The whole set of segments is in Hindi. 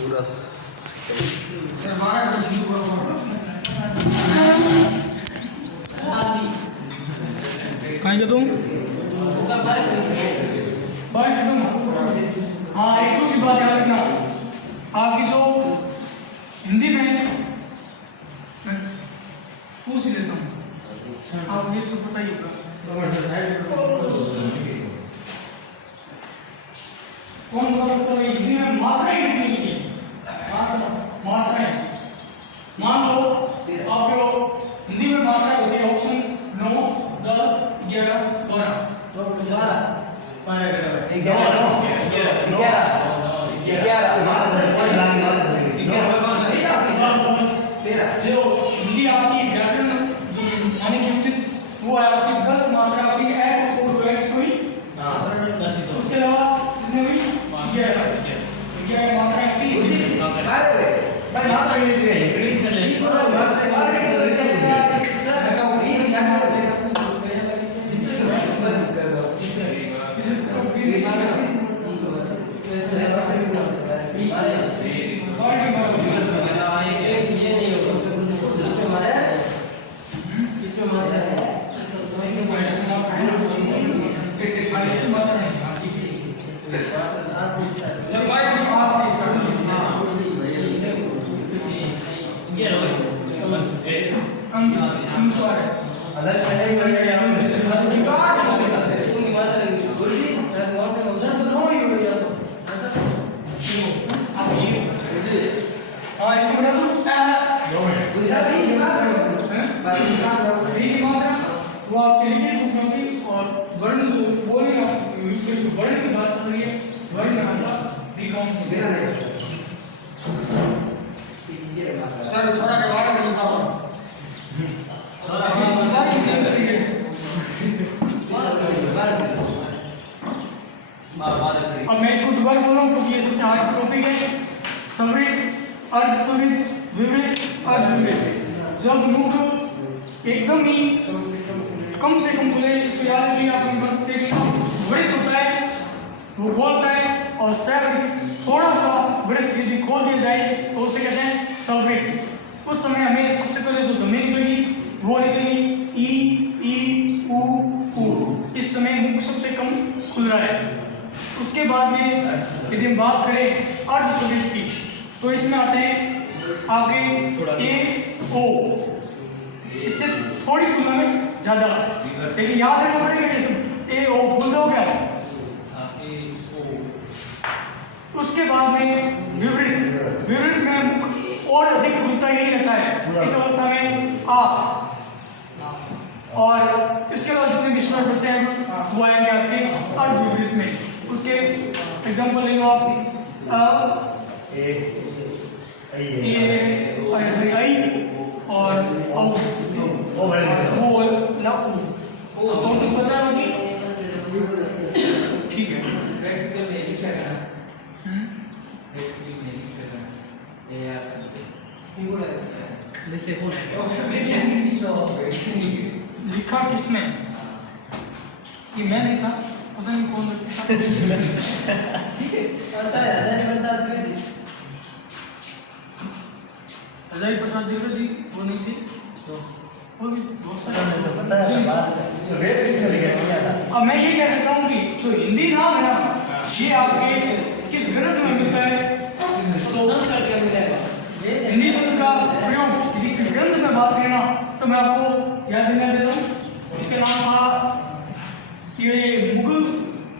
पूरा कहेंगे तुम हाँ एक दूसरी बात याद रखना आपकी जो हिंदी में पूछ लेता हूँ आप ये सब बताइएगा कौन बता सकता है हिंदी में मात्राएं कितनी होती है मात्राएं मान लो आपको हिंदी में मात्राएं होती है ऑप्शन 9 10 11 12 जो हिंदी आपकी व्याकरण यानी कि उचित वो है आपकी 10 मात्रा आपकी ऐड और फोड़ हुआ है कोई उसके अलावा कितने हुई 11 मात्रा आपकी वो आपके लिए और वर्ण जो बोलेगा वर्ण की बात चल रही है वर्ण सर छोटा के बारे में अब मैं इसको दोबारा बोल रहा हूँ क्योंकि ये सबसे हार्ड टॉपिक है समृद्ध अर्धसमृद्ध विवृद्ध अर्धविवृद्ध जब मुख एकदम ही कम से कम बोले इसको याद रखिए आप वृत्त होता है वो बोलता है और सवृत्त थोड़ा सा वृत्त यदि खोल दिया जाए तो उसे कहते हैं सवृत्त उस समय हमें सबसे पहले जो ध्वनि निकलेगी वो निकलेगी ई उ इस समय मुख सबसे कम खुल रहा है। उसके बाद में यदि हम बात करें अर्धसमृद्ध की तो इसमें आते हैं आपके ए ओ इससे थोड़ी तुलना में ज्यादा लेकिन याद रखना पड़ेगा ये ए ओ बोल हो गया। उसके बाद में विवृत में मुख और अधिक खुलता ही रहता है इस अवस्था में आ और इसके बाद जितने विस्मय बचे हैं वो आएंगे आपके अर्धविवृत में। उसके एग्जांपल ले लो आप आई और ठीक है लिखा किसने ये मैं लिखा पता नहीं कौन हजारी प्रसाद द्विवेदी वो नहीं थी अब मैं ये कह सकता हूँ कि जो हिंदी नाम है ना ये आपके किस ग्रंथ में मिलता है तो हिंदी शब्द का प्रयोग किसी ग्रंथ में बात करें ना तो मैं आपको याद दिला देता हूँ इसके नाम था ये मुगल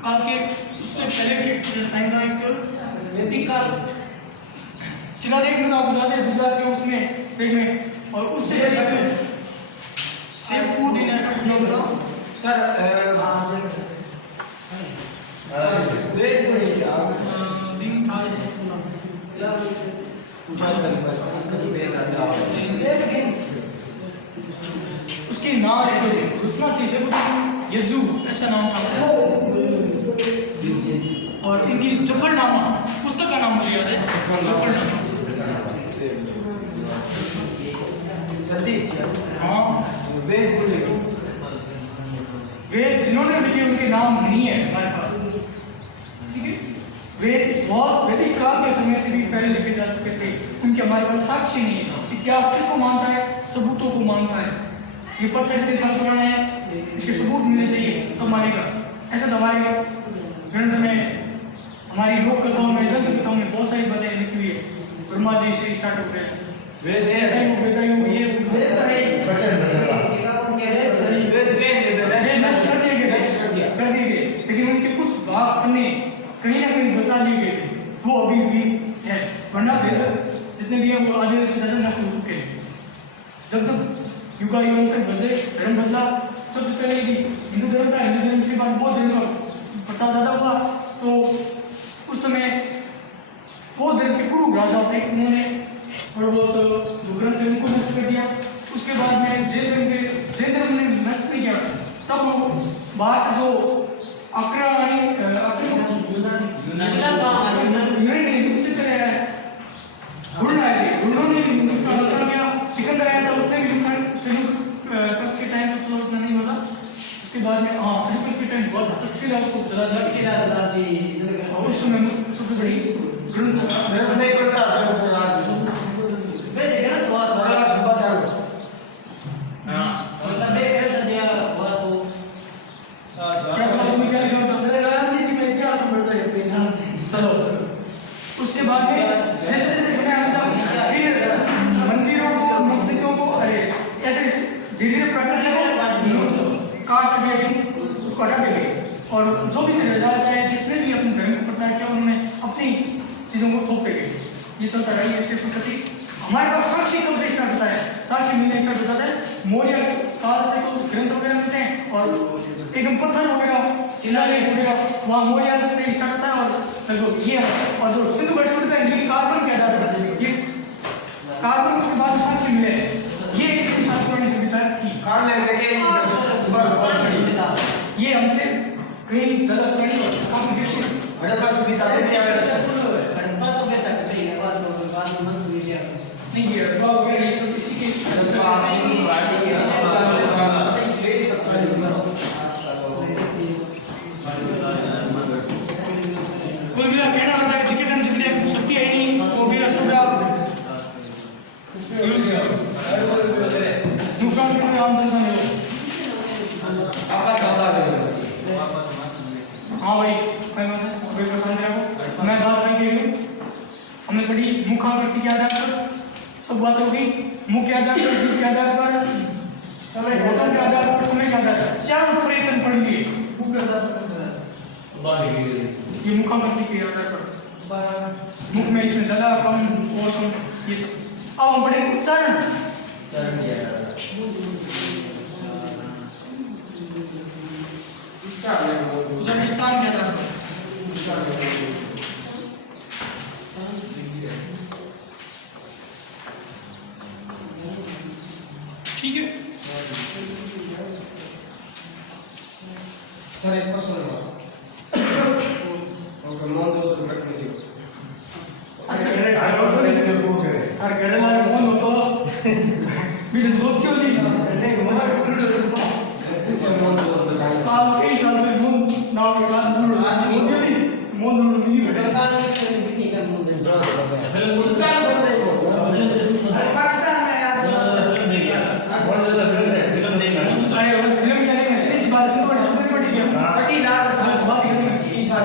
काल के उससे पहले के टाइम का एक वैदिक काल शिलालेख में आप बुझाते हैं गुजरात के उसमें पेड़ में और उससे शेखुद्दीन ऐसा कुछ नाम था सर दिन था उसकी नाम यजु ऐसा नाम था और इनकी जफरनामा पुस्तक का नाम मुझे याद है जफरनामा हाँ वेद जिन्होंने लिखे उनके नाम नहीं है हमारे पास ठीक है वेद बहुत वैदिक काल के समय से भी पहले लिखे जा चुके थे, उनके हमारे पास साक्ष्य नहीं है। इतिहास किसको मानता है? सबूतों को मानता है। ये पत्थर कितने साल पुराना है, इसके सबूत मिलने चाहिए तो मानेगा। ऐसा तो हमारे ग्रंथ में, हमारी लोक कथाओं में, दंत कथाओं में बहुत सारी बातें लिखी हुई है। ब्रह्मा जी से स्टार्ट होते हैं, वेद है, ये वेद है, कर दिए गए, लेकिन उनके कुछ भाग अपने कहीं ना कहीं बचा लिए गए थे, वो अभी भी है। वरना वेद जितने भी हैं वो आधे से ज्यादा नष्ट हो चुके हैं। जब तक युगायुगांतर बदले, धर्म बदला, सबसे पहले यदि हिंदू धर्म था, हिंदू धर्म के बाद बौद्ध धर्म का प्रचार ज्यादा हुआ, तो उस समय बौद्ध धर्म के पूर्व राजा थे, उन्होंने थोड़ा बहुत जो ग्रंथ है उनको नष्ट कर दिया। उसके बाद में जैन धर्म ने नष्ट नहीं किया, तब बाहर से जो सिकंदर आया था, उसने भी सेल्यूकस के टाइम तो चलो इतना नहीं होता। उसके बाद में सेल्यूकस के टाइम बहुत तक्षशिला को जला दिया, और उस समय सबसे बड़ी ग्रंथ नहीं करता था चलो। उसके बाद में जैसे जैसे समय आता फिर मंदिरों को, मस्जिदों को, ऐसे धीरे धीरे प्रकृति को काट दिया, उसको हटा देंगे, और जो भी राजा चाहे जिसने भी अपने धर्म को प्रचार किया उन्होंने अपनी चीजों को थोप गए। ये चलता रहा, इससे प्रकृति हमारे पास साक्षी कब से स्टार्ट होता है? साक्षी मिलने स्टार्ट होता है मौर्य काल से, तो ग्रंथ वगैरह मिलते हैं, और एकदम पत्थर वगैरह शिलालेख वगैरह वहाँ मौर्य से स्टार्ट होता है। और ये और जो सिंधु घाटी होता है, ये कार्बन क्या जाता है, ये कार्बन उसके बाद साक्ष्य मिले, ये एक साल पुरानी सभ्यता थी। ये हमसे कहीं ज्यादा पुरानी नहीं है, वगैरह ये सब इसी के कोई भी कहना होता है जिक्र जितने शक्ति है नहीं, वो भी शब्द नुकसान भी आम जनता में हाँ भाई कोई बात है, कोई पसंद रखो। मैं बात रही हूँ, हमने पढ़ी मुखाकृति के आधार पर सब बात होगी, मुख के आधार पर, जीव के आधार पर, समय घटन के आधार पर, समय के आधार पर, चार परिवर्तन पढ़ लिए। ये मुखाकृति के आधार पर, मुख में इसमें ज्यादा कम और कम ये सब। अब हम पढ़ेंगे उच्चारण। उच्चारण स्थान के आधार पर ठीक है। सर एक प्रश्न है, ओके मौन जो तो रखने दो, अरे हर घर वाले मौन हो तो मेरे जोक क्यों नहीं नहीं घुमा कुछ मौन जो तो काल कई साल में मौन नाव के बाद मौन मिली सरकार ने बिकनी का मौन दे पाकिस्तान पाकिस्तान में यार अरे वो फिल्म क्या है शेष बार से और शब्द पड़ी गया कटी लाल बस बात है इस बात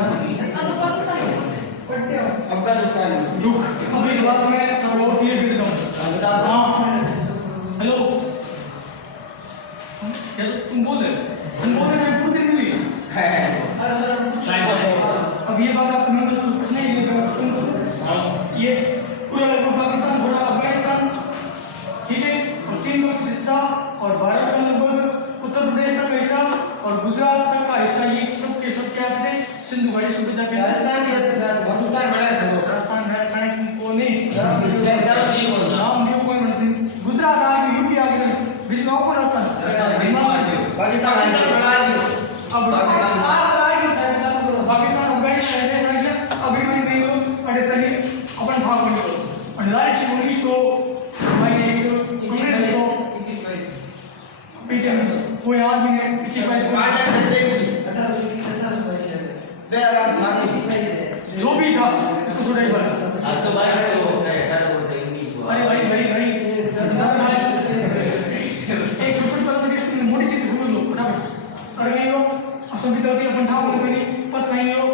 तो पाकिस्तान पढ़ते हो अफगानिस्तान रुक अब इस बात में सब और क्लियर कर देता हूं। हां हेलो क्या तुम बोल रहे मैं खुद ही मिली है। अरे सर अब ये बात आप मैं बस कुछ नहीं ये सुन ये पूरा लगभग पाकिस्तान थोड़ा अफगानिस्तान ठीक है, और चीन का कुछ हिस्सा, और भारत का लगभग उत्तर प्रदेश का हिस्सा, और गुजरात तक का हिस्सा, ये सब के सब क्या थे? सिंधु घाटी सभ्यता के। राजस्थान भी ऐसे सर पाकिस्तान बड़ा है तो राजस्थान है कहीं कोने नाम न्यू कोई मतलब गुजरात आगे यूपी आगे बीच में ऊपर राजस्थान पाकिस्तान बड़ा है। अब पाकिस्तान पाकिस्तान अफगानिस्तान ऐसा है क्या अभी मैं नहीं हूं पढ़े तली अपन भाग में हो और डायरेक्ट 1900 महीने 21 पीछे कोई आदमी ने 21 22 दे आराम साथ जो भी था उसको सुनाई बस। आज तो बारिश हो गई सारा बोल से इंग्लिश हुआ अरे भाई एक छोटी बात तो मोटी चीज भूल लो फटाफट। अरे ये लो असंभी तो अपन ठाव कोई बस नहीं हो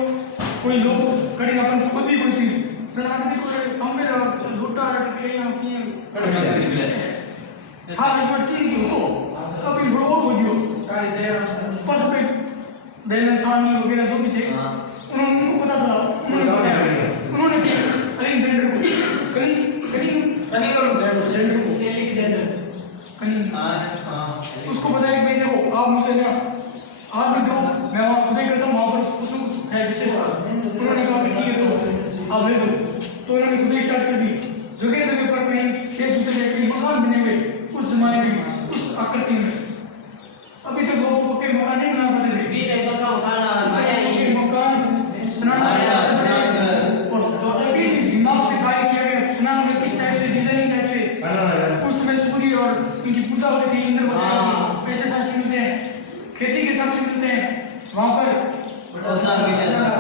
कोई लोग कड़ी अपन खुद भी कोई चीज सना आदमी को कम में लूटा के यहाँ की हाँ ये बात की हो अभी थोड़ा और हो दियो बस पे देना सामने वगैरह जो भी थे उनको पता चला उन्होंने अलेक्जेंडर को कहीं उसको बताया कि भाई देखो आप मुझसे ना आज भी दो मैं वहाँ खुद ही करता हूँ वहाँ पर उसमें कुछ है विशेष बात उन्होंने कहा कि ठीक है दो आप ले दो तो उन्होंने खुद ही स्टार्ट कर दी जगह जगह पर कहीं खेत जूते कहीं मकान बने हुए उस जमाने में उस आकृति में अभी तक लोग पक्के मकान नहीं बना पाते थे मकान सुनाना और टोटली दिमाग से कार्य किया गया सुनाना में किस टाइप से डिजाइनिंग टाइप से उसमें सूर्य और उनकी पूजा होती थी इंद्र वगैरह ऐसे साक्षी मिलते हैं खेती के साक्षी मिलते हैं वहाँ पर चावल की खेती करता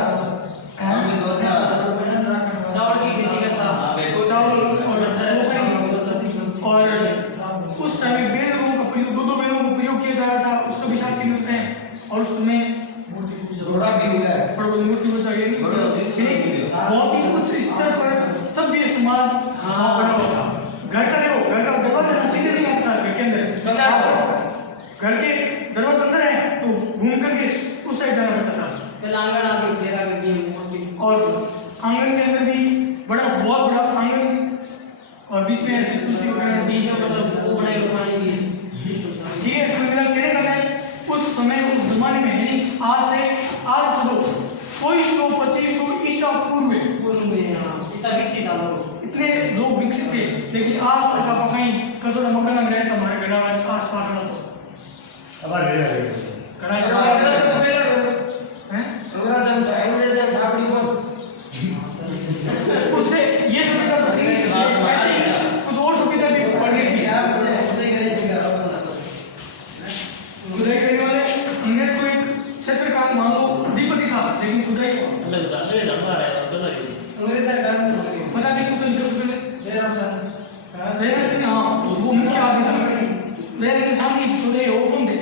चावल और उस टाइम बेलों का प्रयोग दो बेलों का प्रयोग किया जा रहा था उसका भी साक्षी मिलते हैं और उसमें घोड़ा भी मिला है मूर्ति पूजा गई बहुत ही उच्च स्तर पर सभ्य समाज बना हुआ था। घर का दरवाजा सीधे नहीं आता घर के अंदर घर के दरवाजा अंदर है तो घूम करके उस साइड जाना पड़ता था और आंगन के अंदर भी बहुत बड़ा आंगन और बीच में ऐसे तुलसी वगैरह ठीक है तो मेरा कहने का है उस समय उस जमाने में यानी आज से कोई 100-2500 ईसा पूर्व में इतने लोग विकसित थे लेकिन आज तक आप कहीं कसोड़ा मकान में रहता हमारे घर आस पास ना तो उससे ये सुविधा तो थी ऐसी कुछ और सुविधा भी पड़ने की खुदाई करने वाले हमने तो एक क्षेत्र का मान लो अधिपति था लेकिन खुदाई पता किसको तो जयराम सिंह हाँ वो मुख्य आदमी था लेकिन सामने खुदाई हो कौन थे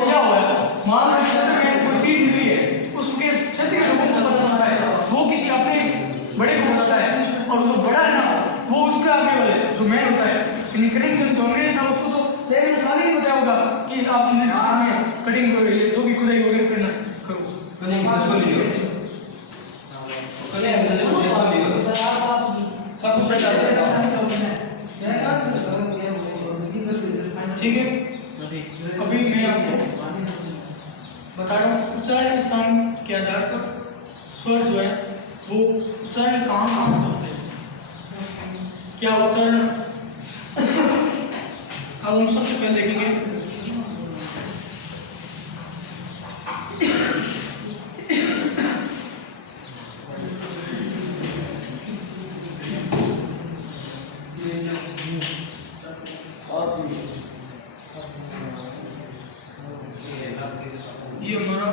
क्या हुआ मान लो क्षेत्र में कोई चीज मिली है उसके क्षेत्र के लोगों को पता चला है वो किसी अपने बड़े को बताता है और जो बड़ा है ना वो उसका आगे वाले जो मैन होता है कटिंग जो अंग्रेज था उसको तो पहले साल ही बताया होगा कि आप इन्हें सामने कटिंग करो जो भी खुदाई वगैरह करना करो ठीक है अभी मैं आपको बता रहा हूँ उच्चारण स्थान के आधार पर स्वर जो है वो उच्चारण कहाँ होते हैं क्या उच्चारण अब हम सबसे पहले देखेंगे ये हमारा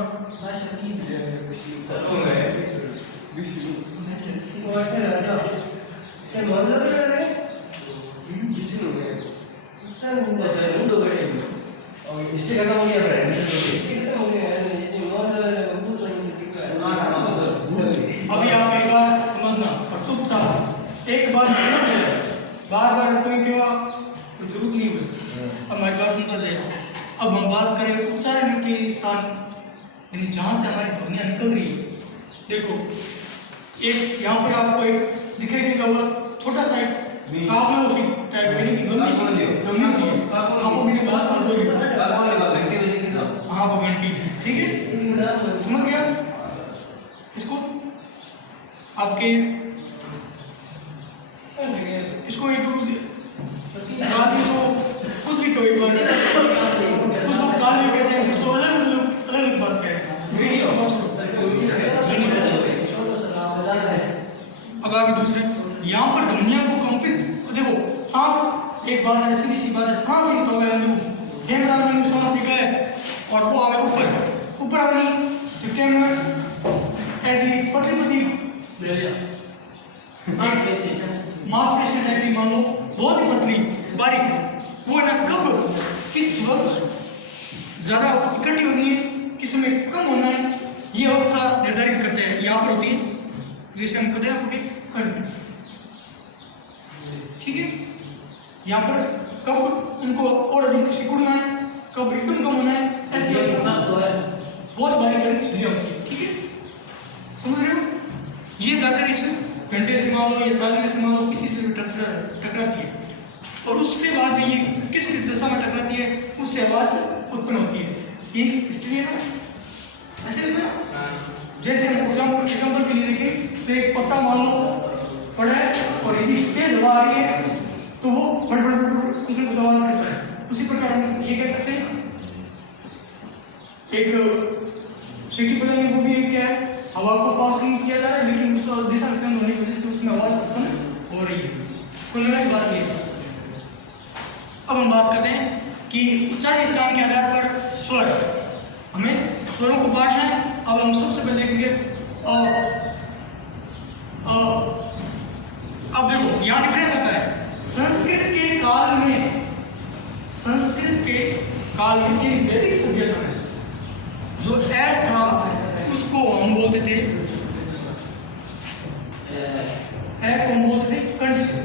अभी आप एक बार समझना और चुपचाप एक बार बार बार कोई क्यों जरूरत नहीं हुई अब हमारी बात सुनता जाए। अब हम बात करें उच्चारण के स्थान यानी जहाँ से हमारी ध्वनियाँ निकल रही है। देखो एक यहाँ पर आपको एक दिखेगी छोटा सा कागलोसी टाइप यानी कि ध्वनि होती है आपको मेरी बात हाँ वो घंटी ठीक है समझ गया इसको आपके इसको एक आदमी को कुछ भी कोई बात कुछ लोग काल भी कहते हैं कुछ लोग अलग बात कहते हैं अब आगे दूसरे यहाँ पर दुनिया को कंपित देखो सांस एक बार ऐसी बात है सांस ही तो है सांस निकले और वो हमें ऊपर ऊपर वाली सितंबर ऐसी पतली मांसपेशियां टाइप की मान लो, बहुत ही पतली बारीक, वो है ना कब किस वक्त ज्यादा इकट्ठी होनी है, किस समय कम होना है, ये अवस्था निर्धारित करते हैं। यहाँ पर होती है जिसे हम कहते हैं आपके कंठ, ठीक है। यहाँ पर कब उनको और अधिक सिकुड़ना है, कब एकदम कम होना है, ऐसी बहुत बारीक बारीक चीजें होती है, ठीक है। समझ रहे हो? ये जाकर इस घंटे से मान लो या तालमे से मान लो किसी से टकराती है, और उससे बाद में ये किस किस दिशा में टकराती है, उससे आवाज उत्पन्न होती है। ये हिस्ट्री है ऐसे होता है। जैसे हम एग्जाम्पल के लिए देखें तो एक पत्ता मान लो पड़ा है और यदि तेज हवा आ रही है तो वो फट कुछ न कुछ आवाज करता है। उसी प्रकार हम ये कह सकते हैं एक सिटी बदलने को भी एक क्या है, हवा को पास नहीं किया जा रहा है लेकिन उस दिशा में होने की वजह से उसमें आवाज उत्पन्न हो रही है। कुल मिला के बात ये। अब हम बात करते हैं कि उच्चारण स्थान के आधार पर स्वर, हमें स्वरों को बांटना है। अब हम सबसे पहले देखेंगे अब देखो यहाँ डिफरेंस आता है। संस्कृत के काल में एक वैदिक सभ्यता है जो ऐस था उसको हम बोलते थे कंठ से।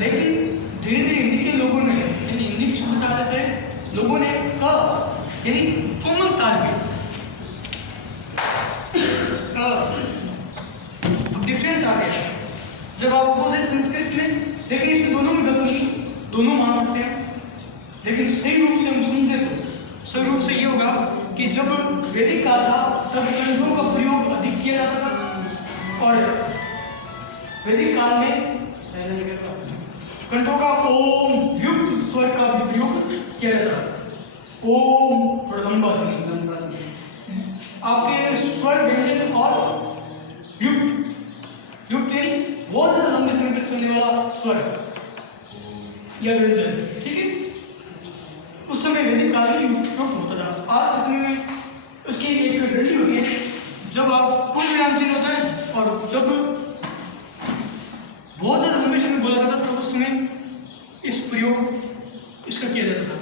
लेकिन धीरे धीरे हिंदी के लोगों ने यानी हिंदी की सभ्यता आते थे लोगों ने यानी कोमल ताल में डिफरेंस आ गया। जब आप बोलते संस्कृत में, लेकिन इसमें दोनों में गलती, दोनों मान सकते हैं, लेकिन सही रूप से हम समझे तो सही रूप से ये होगा कि जब वैदिक काल था तब कंठों का प्रयोग अधिक किया जाता था, और वैदिक काल में कंठों का ओम युक्त स्वर का भी प्रयोग किया जाता है। ओम थोड़ा लंबा आपके स्वर व्यंजन और युक्त यानी बहुत ज्यादा लंबे समय तक चलने वाला स्वर या व्यंजन, ठीक है। उस समय वैदिक काल में युक्त होता था। आज के समय में उसकी एक डंडी होती है, जब आप पूर्ण विराम चिन्ह होता है और जब बहुत ज्यादा लंबे समय बोला जाता था तब उस समय इस प्रयोग इसका किया जाता था।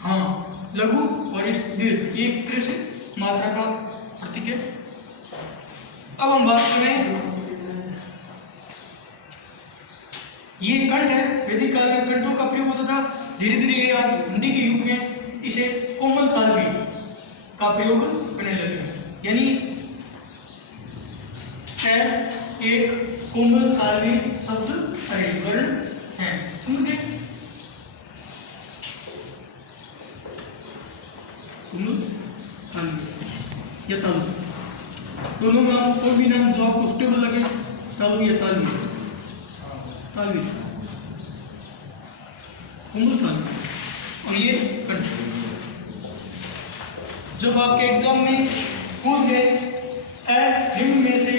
हाँ, लघु और इस दीर्घ एक तरह से मात्रा का प्रतीक है। अब हम बात करें, ये कंठ है, वैदिक काल में कंठों का प्रयोग होता था। धीरे धीरे आज हिंदी के युग में इसे कोमल ताल भी का प्रयोग करने लगे हैं, यानी एक कोमल तालवी शब्द वर्ण है। समझे? ये ताल दोनों का कोई भी नाम जो आपको सुटेबल लगे, तालवी या तालवी, तालवी कोमल तालवी, और ये कंठ। जब आपके एग्जाम में पूछ गए निम्न में से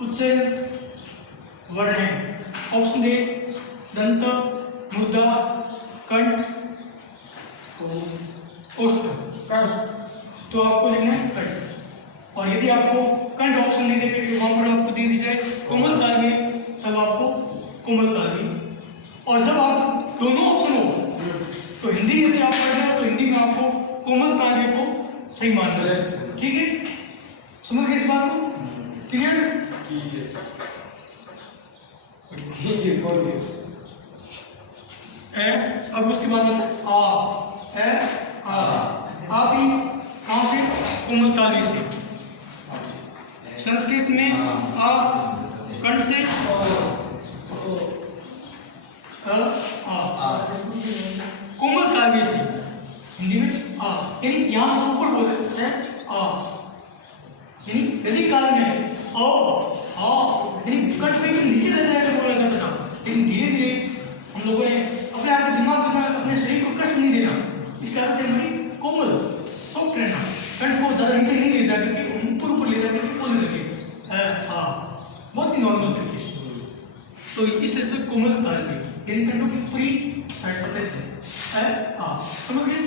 उच्चारण वर्ण है, ऑप्शन ए दंत, मुद्दा, कंठ, ओष्ठ, तो आपको लिखना है कंठ। और यदि आपको कंठ ऑप्शन नहीं देते वहां पर आपको दे दी जाए कोमल ताल में, तब आपको कोमल ताल में। और जब आप दोनों ऑप्शन हो तो हिंदी यदि आप पढ़ रहे हो तो हिंदी में आपको कोमल ताल को सही मान सकते, ठीक है। समझ गए इस बात को? क्लियर? अब उसके बाद आ भी कहाँ से? कोमल ताली से। संस्कृत में आ कंठ से कोमल तालव्य से, हिंदी में आ, यानी यहाँ से ऊपर बोल सकते हैं आ, यानी वैदिक काल में यानी कंठ में नीचे रहकर बोला जाता था, लेकिन धीरे धीरे हम लोगों ने अपने आप को दिमाग में अपने शरीर को कष्ट नहीं देना, इसका अर्थ है हमारी कोमल सॉफ्ट रहना, कंठ को ज्यादा नीचे नहीं ले जाकर के ऊपर ले जाकर के बोलने लगे बहुत ही नॉर्मल तरीके से। तो इस कोमल ताल में यानी कंठ की पूरी साइड सरफेस है हाँ समझ गए।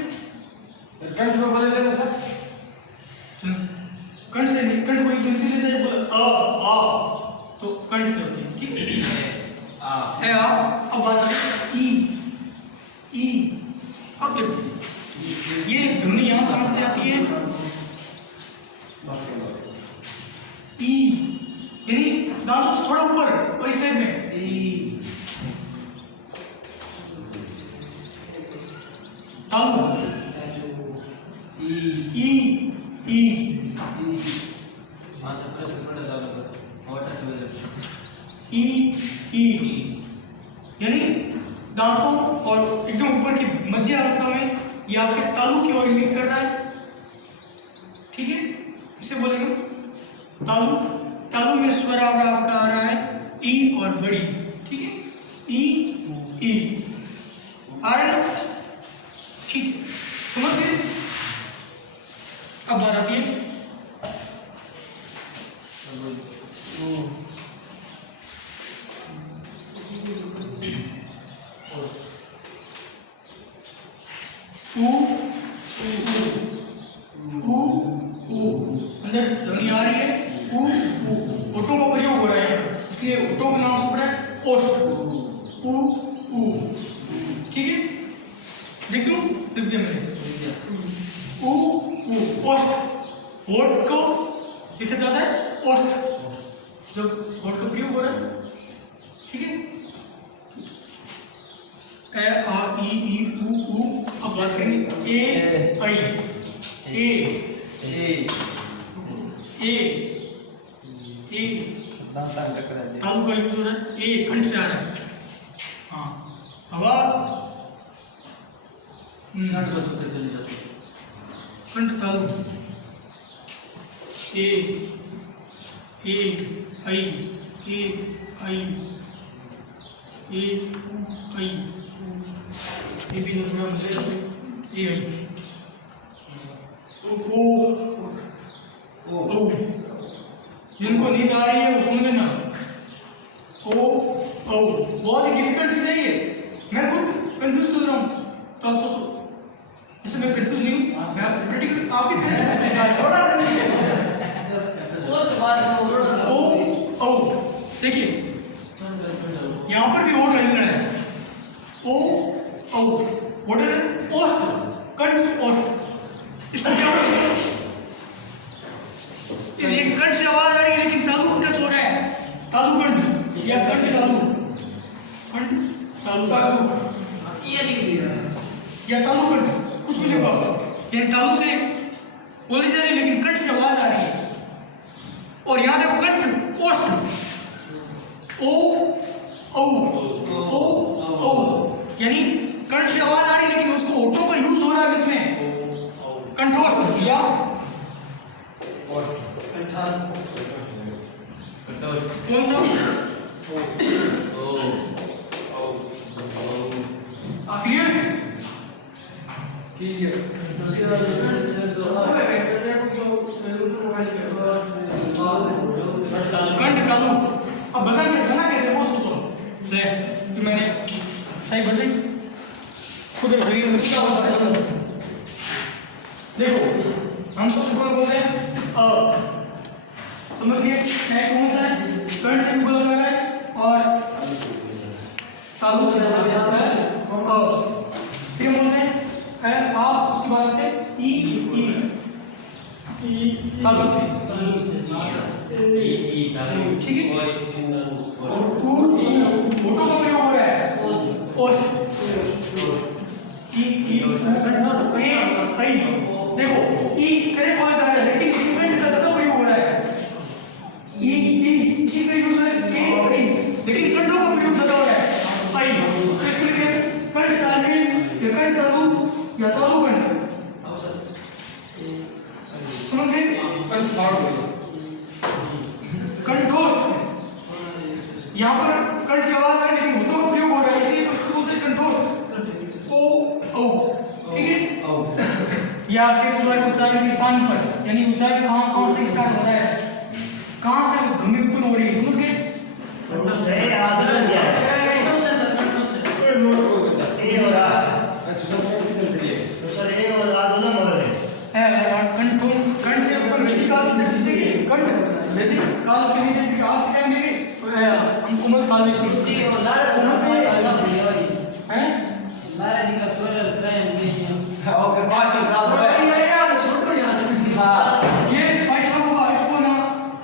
कंठ में बोले जाए सर कंठ से नहीं, कंठ को एकदम से ले जाए बोला आ तो कंठ से होती है ठीक है है अब बात ई ई अब देखो ये ध्वनि यहाँ समझ से आती है ई यानी दांतों से थोड़ा ऊपर और इस साइड में तालु ई ई ई ई ई यानी दांतों और एकदम ऊपर की मध्य अवस्था में ये आपके तालु की ओर इंगित कर रहा है ठीक है। इसे बोलेंगे तालु तालु में स्वर आपका आ रहा है ई और बड़ी ठीक है ई ई आ रहा है ठीक है समझ गए। अब बात आती है अंदर ध्वनि आ रही है ओटो का प्रयोग हो रहा है इसलिए ओटो का नाम से पड़ा है ओष्ठ ठीक है लिख दूं लिख दिया मैंने ओष्ठ होठ को लिखा जाता है ओष्ठ जब होठ का प्रयोग हो रहा है ठीक है ए आ ई ई उ अब बात करेंगे ए आई ए तालु का यूज हो रहा है ए कंठ से आ रहा है हाँ हवा कंठ तालु ए आई ये भी थोड़ा ए आई ओ जिनको नींद आ रही है वो सुन लेना ओ बहुत ही डिफिकल्ट चीज है ये मैं खुद कंफ्यूज चल रहा हूँ तो आप सोचो ऐसे मैं कंफ्यूज नहीं हूँ मैं प्रैक्टिकल आपकी तरह से थोड़ा नहीं है ओ देखिए यहाँ पर भी ओट लगना है ओ व्हाट इज ओस्ट कंठ ओस्ट इसको क्या बोलते हैं ये कंठ से आवाज आ रही है लेकिन तालु टच हो रहा है तालु कंठ या कंठ तालु ये लिख दिया या तालु कंठ कुछ भी लिखा ये तालु से बोली जा रही है लेकिन कंठ से आवाज आ रही है और यहाँ देखो कंठ ओष्ठ ओ यानी कंठ से आवाज आ रही है लेकिन उसको ओठों का यूज हो रहा है इसमें कंठोष्ठ या कौन सा क्लियर कंठ तालु अब बता मैं सुना कैसे वो सोचो कि मैंने सही बदली खुद शरीर में क्या होता है देखो हम सबसे पहले बोलते हैं समझिए मैं कौन सा है कंठ से भी बोला जा रहा है और तालु से बोला जा रहा है फिर बोलते हैं उसके बाद आते हैं ई तालु से ठीक है ओठों का प्रयोग हो रहा है ओष्ठ देखो ई करे बोला जा रहा है लेकिन इसी में ज्यादा का प्रयोग हो रहा है इसी का यूज है लेकिन कंठों का प्रयोग ज्यादा हो रहा है आई तो इसके लिए कंठ तालु या कंठ तालु या तालु कंठ समझ गए कंठोष्ठ यहाँ पर कंठ से आवाज आ रही है लेकिन होठों का प्रयोग हो रहा है इसलिए उसको बोलते हैं कंठोष्ठ ठीक है या आपके स्वर उच्चारण के स्थान पर यानी उच्चारण कहाँ से स्टार्ट हो रहा है कहाँ से ध्वनि उत्पन्न हो रही है समझ गए तो सर ये वाला दोनों मर रहे है कंठ से ऊपर वेदिकाल दृष्टि कंठ वेदिकाल के नीचे की आस क्या मेरी हम कुमत काल में ये लाल हैं लाल दिखा सोलर ट्रेन में ओके बात साहब ये भाई साहब को इसको ना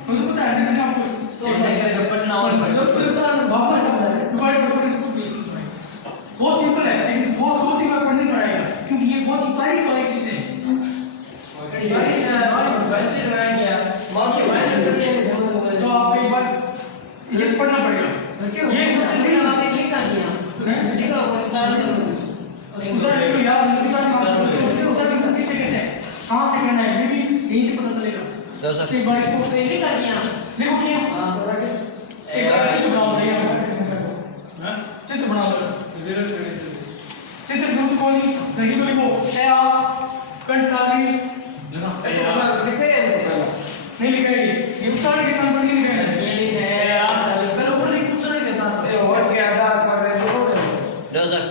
मुझे पता है लेकिन आपको तो पटना और सब संसार में बाबर शब्द है डिवाइड करोगे तो बहुत सिंपल है लेकिन बहुत दो तीन बार पढ़नी पड़ेगा क्योंकि ये बहुत ही बारीक बारीक चीजें हैं तो आप एक बार ये पढ़ना पड़ेगा ये सबसे उधर लेकिन याद उधर उसके उधर किससे कहते हैं कहाँ से करना है ये भी यहीं से पता चलेगा एक बार इसको लिखो क्या एक बार चित्र बनाओ भैया चित्र बनाओ चित्र जो कौन नहीं तो लिखो ए आ कंठ काली नहीं लिखेगी ये उच्चारण के स्थान पर नहीं लिखेगा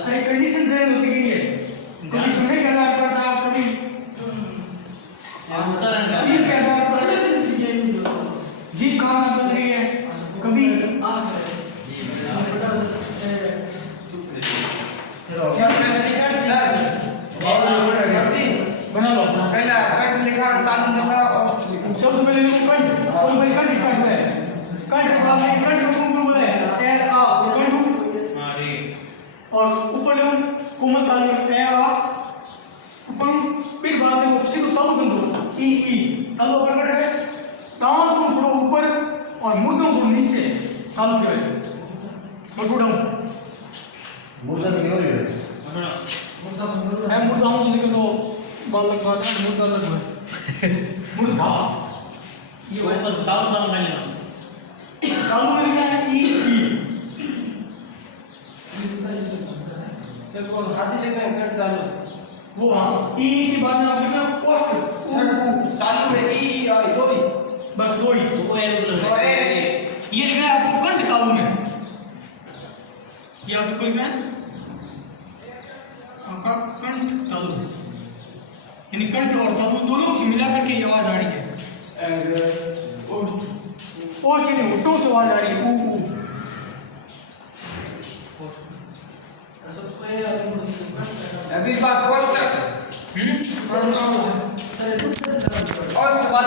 अरे कंडीशन चेंज होती गई है कभी समय के आधार पर था कभी जीव के आधार पर जीव कहाँ बदल गई है कभी बना लो पहला कट लिखा तालु लिखा और लिखा सबसे पहले कंठ सबसे पहले कंठ स्टार्ट हुआ है कंठ के बाद में कंठ को बोला है ए आ कंठ और ऊपर ले कोमल तालु ए आ ऊपर फिर बाद में वो सीधे तालु बंद हो ई तालु ऊपर कट है दांत को थोड़ा ऊपर और मुर्दों को नीचे तालु क्या है बस उड़ाऊं मुर्दा की हो रही है है मुर्दा हूं जिसके तो बाल लगा है मुर्दा लग गया मुर्दा ये ऊपर तालु तालु नहीं ना तालु में लिखना है ई सर कौन हाथी लेकर कट तालु वो हाँ ई के बाद में आप लिखना पोस्ट सर तालु है ई आई दो ही बस दो ही वो है ये लिखना है आपको कंठ तालु में ये आपको लिखना है आपका कंठ तालु यानी कंठ और तालु दोनों की मिलाकर के ये आवाज आ रही है और के नहीं होठों से आवाज आ रही है ऊ अभी बात कोष्टक और बात